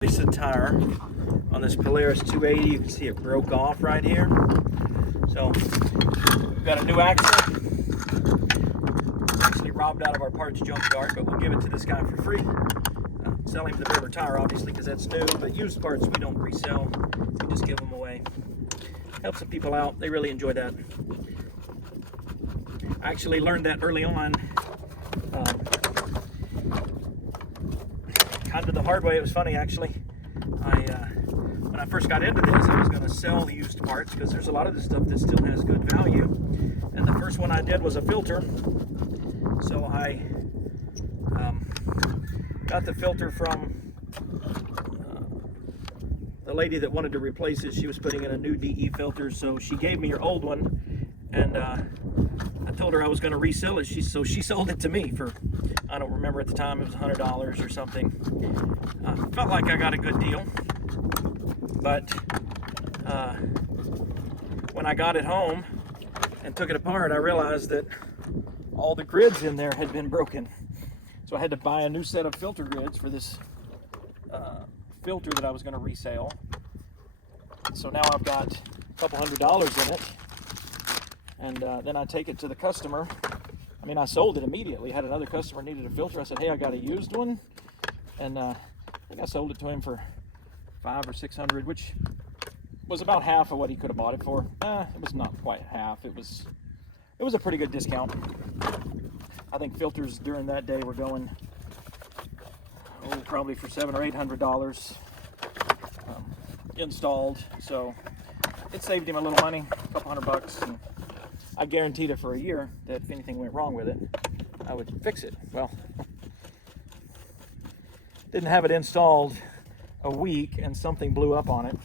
Replace the tire on this Polaris 280. You can see it broke off right here. So we've got a new axle. Actually robbed out of our parts junkyard, but we'll give it to this guy for free. Sell him the river tire, obviously, because that's new. But used parts we don't resell. We just give them away. Help some people out. They really enjoy that. I actually learned that early on. Kind of the hard way. It was funny, actually. When I first got into this, I was going to sell used parts because there's a lot of this stuff that still has good value. And the first one I did was a filter. So I got the filter from the lady that wanted to replace it. She was putting in a new DE filter, so she gave me her old one, and I told her I was going to resell it. So she sold it to me for, I don't remember at the time, it was $100 or something. Felt like I got a good deal, but when I got it home and took it apart, I realized that all the grids in there had been broken. So I had to buy a new set of filter grids for this filter that I was going to resell. So now I've got a couple $100 in it, and then I take it to the customer. I mean, I sold it immediately. Had another customer needed a filter. I said, hey, I got a used one, and I think I sold it to him for $500 or $600, which was about half of what he could have bought it for. It was not quite half. It was a pretty good discount. I think filters during that day were going probably for $700 or $800 installed. So it saved him a little money, a couple $100, and I guaranteed it for a year that if anything went wrong with it, I would fix it. Well, didn't have it installed a week and something blew up on it,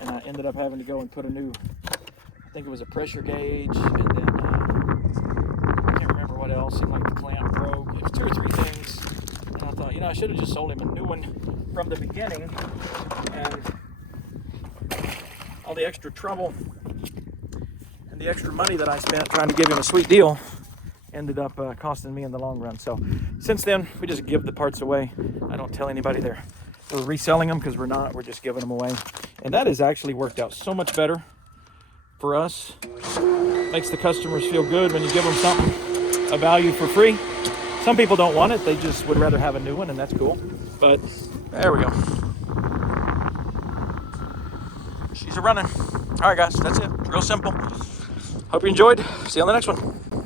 and I ended up having to go and put a new, I think it was a pressure gauge, and then I can't remember what else. Seemed like the clamp broke. It was 2 or 3 things, and I thought, I should have just sold him a new one from the beginning, and all the extra trouble and the extra money that I spent trying to give him a sweet deal ended up costing me in the long run. So since then, we just give the parts away. I don't tell anybody we're reselling them, because we're not. We're just giving them away, and that has actually worked out so much better for us. Makes the customers feel good when you give them something of value for free. Some people don't want it. They just would rather have a new one, and that's cool. But there we go. She's a running. All right, guys, that's it. Real simple. Hope you enjoyed. See you on the next one.